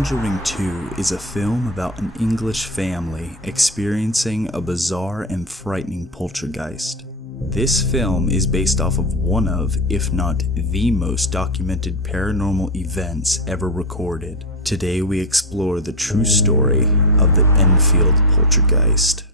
Conjuring 2 is a film about an English family experiencing a bizarre and frightening poltergeist. This film is based off of one of, if not the most documented paranormal events ever recorded. Today we explore the true story of the Enfield poltergeist.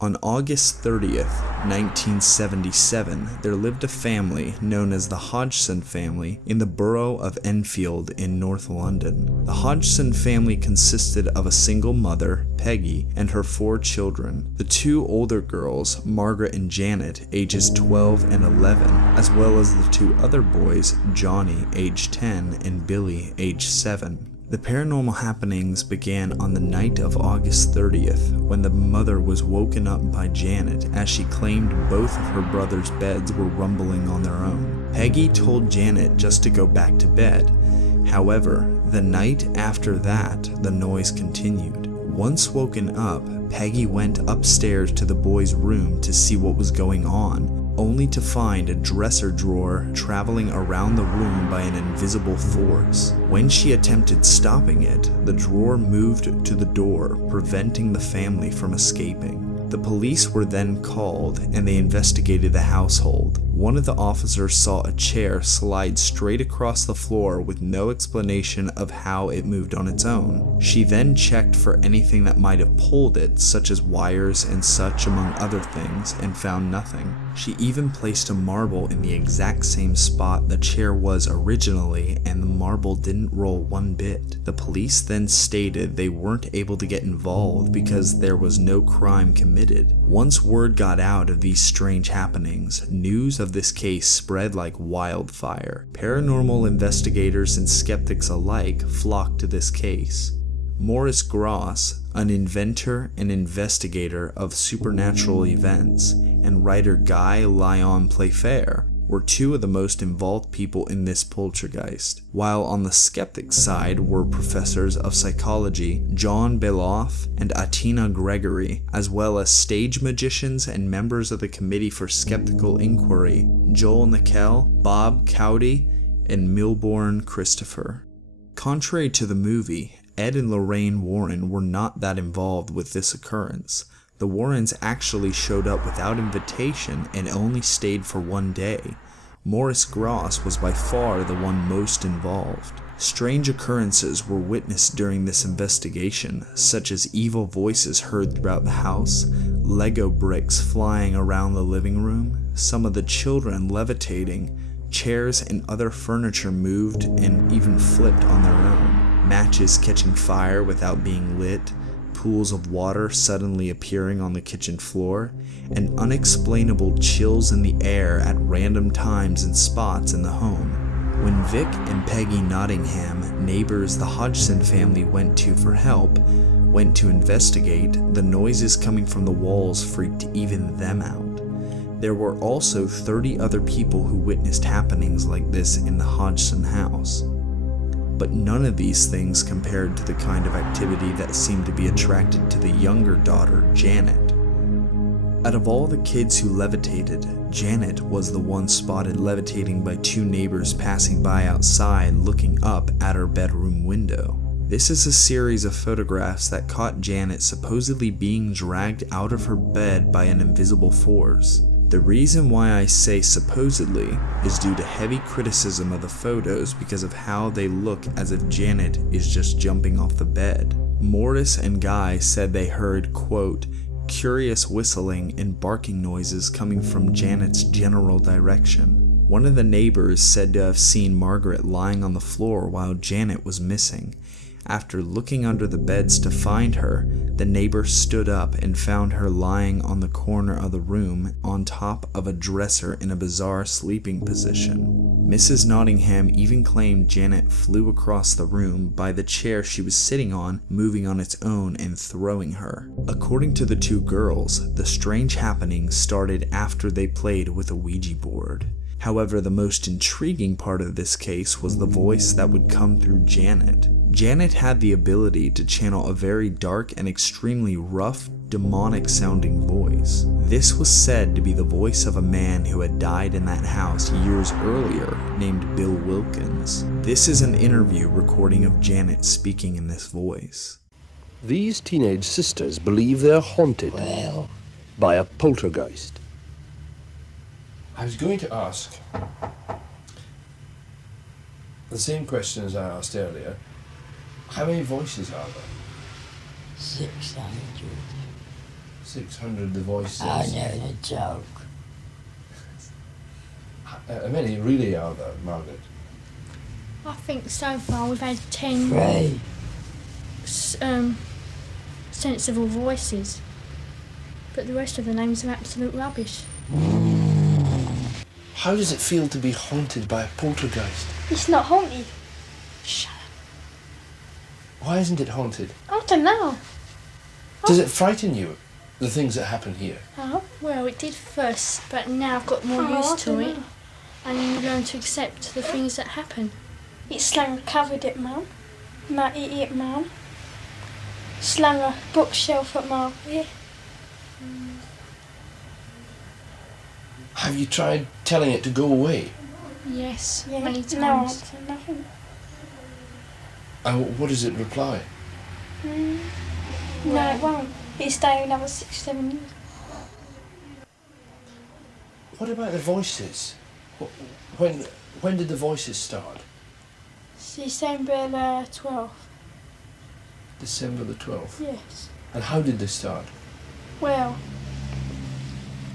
On August 30th, 1977, there lived a family known as the Hodgson family in the borough of Enfield in North London. The Hodgson family consisted of a single mother, Peggy, and her 4 children. The 2 older girls, Margaret and Janet, ages 12 and 11, as well as the 2 other boys, Johnny, age 10, and Billy, age 7. The paranormal happenings began on the night of August 30th, when the mother was woken up by Janet as she claimed both of her brothers' beds were rumbling on their own. Peggy told Janet just to go back to bed. However, the night after that, the noise continued. Once woken up, Peggy went upstairs to the boys' room to see what was going on, only to find a dresser drawer traveling around the room by an invisible force. When she attempted stopping it, the drawer moved to the door, preventing the family from escaping. The police were then called and they investigated the household. One of the officers saw a chair slide straight across the floor with no explanation of how it moved on its own. She then checked for anything that might have pulled it, such as wires and such among other things, and found nothing. She even placed a marble in the exact same spot the chair was originally, and the marble didn't roll one bit. The police then stated they weren't able to get involved because there was no crime committed. Once word got out of these strange happenings, news of this case spread like wildfire. Paranormal investigators and skeptics alike flocked to this case. Maurice Grosse, an inventor and investigator of supernatural events, and writer Guy Lyon Playfair were 2 of the most involved people in this poltergeist, while on the skeptic side were professors of psychology John Beloff and Atina Gregory, as well as stage magicians and members of the Committee for Skeptical Inquiry Joel Nickel, Bob Cowdy, and Milbourne Christopher. Contrary to the movie, Ed and Lorraine Warren were not that involved with this occurrence. The Warrens actually showed up without invitation and only stayed for 1 day. Maurice Grosse was by far the one most involved. Strange occurrences were witnessed during this investigation, such as evil voices heard throughout the house, Lego bricks flying around the living room, some of the children levitating, chairs and other furniture moved and even flipped on their own, matches catching fire without being lit, pools of water suddenly appearing on the kitchen floor, and unexplainable chills in the air at random times and spots in the home. When Vic and Peggy Nottingham, neighbors the Hodgson family went to for help, went to investigate, the noises coming from the walls freaked even them out. There were also 30 other people who witnessed happenings like this in the Hodgson house. But none of these things compared to the kind of activity that seemed to be attracted to the younger daughter, Janet. Out of all the kids who levitated, Janet was the one spotted levitating by 2 neighbors passing by outside looking up at her bedroom window. This is a series of photographs that caught Janet supposedly being dragged out of her bed by an invisible force. The reason why I say supposedly is due to heavy criticism of the photos because of how they look as if Janet is just jumping off the bed. Maurice and Guy said they heard, quote, curious whistling and barking noises coming from Janet's general direction. One of the neighbors said to have seen Margaret lying on the floor while Janet was missing. After looking under the beds to find her, the neighbor stood up and found her lying on the corner of the room on top of a dresser in a bizarre sleeping position. Mrs. Nottingham even claimed Janet flew across the room by the chair she was sitting on, moving on its own and throwing her. According to the 2 girls, the strange happenings started after they played with a Ouija board. However, the most intriguing part of this case was the voice that would come through Janet. Janet had the ability to channel a very dark and extremely rough, demonic sounding voice. This was said to be the voice of a man who had died in that house years earlier, named Bill Wilkins. This is an interview recording of Janet speaking in this voice. These teenage sisters believe they're haunted by a poltergeist. I was going to ask the same question as I asked earlier. How many voices are there? 600. 600 the voices. I know the joke. How many really are there, Margaret? I think so far we've had 10 Three. sensible voices, but the rest of the names are absolute rubbish. How does it feel to be haunted by a poltergeist? It's not haunted. Shut up. Why isn't it haunted? I don't know. Does it frighten you, the things that happen here? Oh, Well, it did first, but now I've got more Oh, used I to don't it, know. and you learn to accept the things that happen. It slang covered it, Mum. My idiot Mum. Slung a bookshelf at my ear. Have you tried telling it to go away? Yes, Yeah, many no times. answer, nothing. And what does it reply? No, it won't. It'll stay another 6-7 years. What about the voices? When did the voices start? December the 12th. December the 12th. Yes. And how did they start? Well,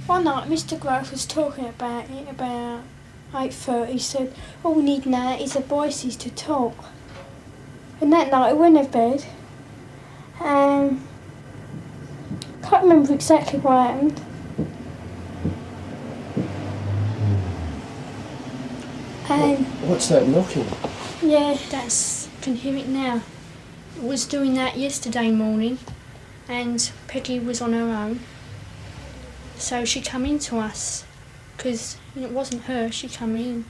one night Mr. Grove was talking about it about 8:30. He said, all we need now is the voices to talk. And that night I went to bed. Can't remember exactly what happened. And What's that knocking? yeah, Can hear it now. Was doing that yesterday morning, and Peggy was on her own, so she come in to us, because it wasn't her. She come in,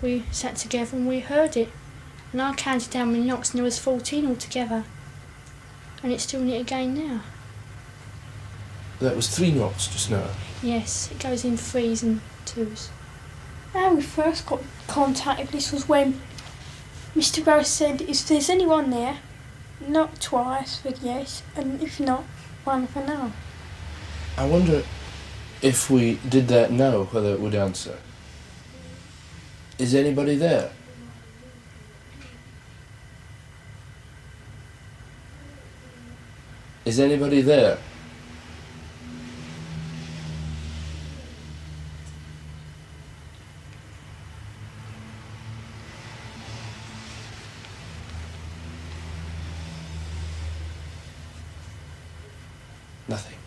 we sat together and we heard it, and I counted down my knocks and there was 14 altogether, and it's doing it again now. That was 3 knocks just now. Yes, it goes in 3s and 2s. how we first got contacted, this was when Mr. Grove said, if there's anyone there, knock twice for yes, and if not, one for no. I wonder if we did that now, whether it would answer. Is anybody there? Is anybody there? Nothing.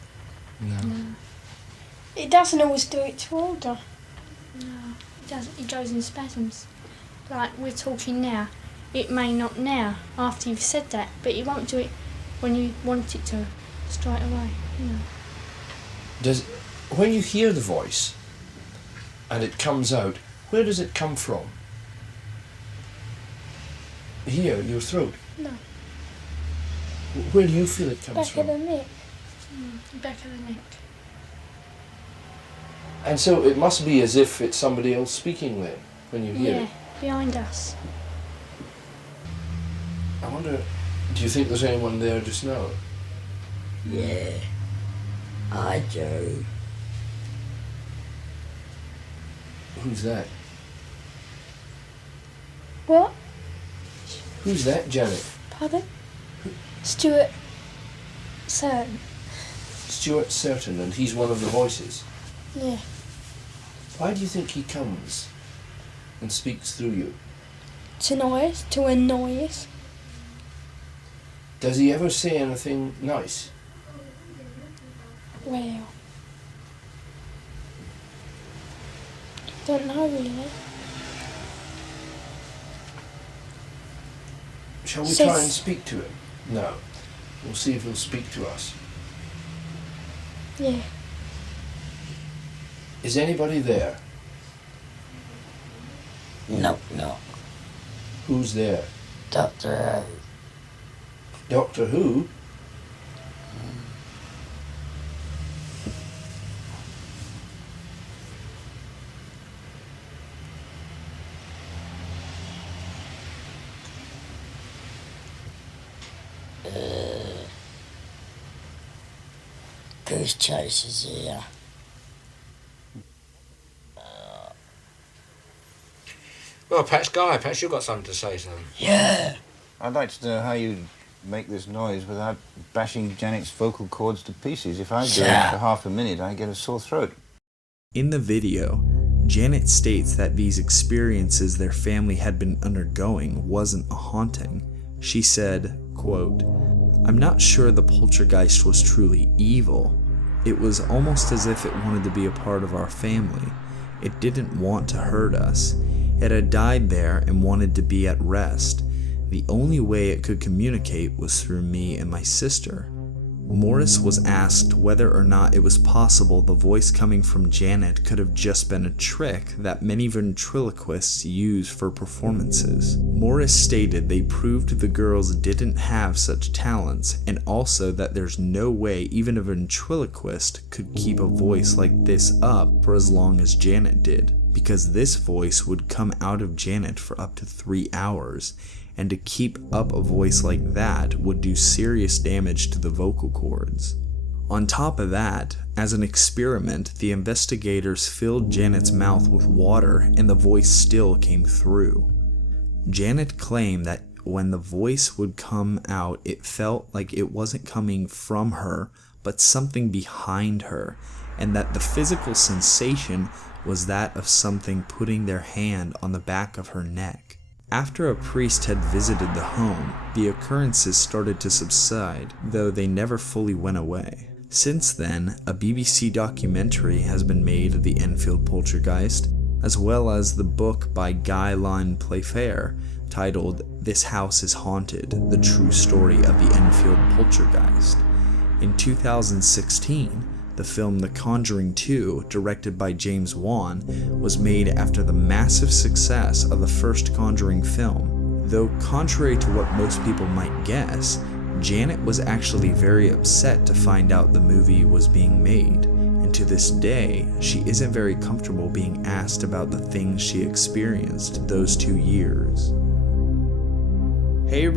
No. It doesn't always do it to order. No, it doesn't. It goes in spasms. Like we're talking now. It may not now, after you've said that, but it won't do it when you want it to, straight away, you know. When you hear the voice and it comes out, where does it come from? Here, your throat? No. Where do you feel it comes Back from? of the neck. Back of the neck. And so it must be as if it's somebody else speaking then, when you hear Yeah, it. behind us. I wonder, do you think there's anyone there just now? Yeah, I do. Who's that? What? Who's that, Janet? Pardon? Stuart Certain. Stuart Certain, and he's one of the voices. Yeah. Why do you think he comes and speaks through you? To annoy us. Does he ever say anything nice? Well, don't know really. Shall we Says- try and speak to him? No. We'll see if he'll speak to us. Yeah. Is anybody there? Knock, knock. Who's there? Doctor Doctor Who? Goose chasers here. Well, perhaps Guy, perhaps you've got something to say, son. Yeah. I'd like to know how you make this noise without bashing Janet's vocal cords to pieces. If I do it for half a minute, I get a sore throat. In the video, Janet states that these experiences their family had been undergoing wasn't a haunting. She said, quote, "I'm not sure the poltergeist was truly evil. It was almost as if it wanted to be a part of our family. It didn't want to hurt us. It had died there and wanted to be at rest. The only way it could communicate was through me and my sister." Morris was asked whether or not it was possible the voice coming from Janet could have just been a trick that many ventriloquists use for performances. Morris stated they proved the girls didn't have such talents, and also that there's no way even a ventriloquist could keep a voice like this up for as long as Janet did, because this voice would come out of Janet for up to 3 hours, and to keep up a voice like that would do serious damage to the vocal cords. On top of that, as an experiment, the investigators filled Janet's mouth with water and the voice still came through. Janet claimed that when the voice would come out, it felt like it wasn't coming from her, but something behind her, and that the physical sensation was that of something putting their hand on the back of her neck. After a priest had visited the home, the occurrences started to subside, though they never fully went away. Since then, a BBC documentary has been made of the Enfield poltergeist, as well as the book by Guy Lyon Playfair titled "This House is Haunted: The True Story of the Enfield Poltergeist." In 2016, the film The Conjuring 2, directed by James Wan, was made after the massive success of the first Conjuring film. Though contrary to what most people might guess, Janet was actually very upset to find out the movie was being made, and to this day, she isn't very comfortable being asked about the things she experienced those 2 years. Hey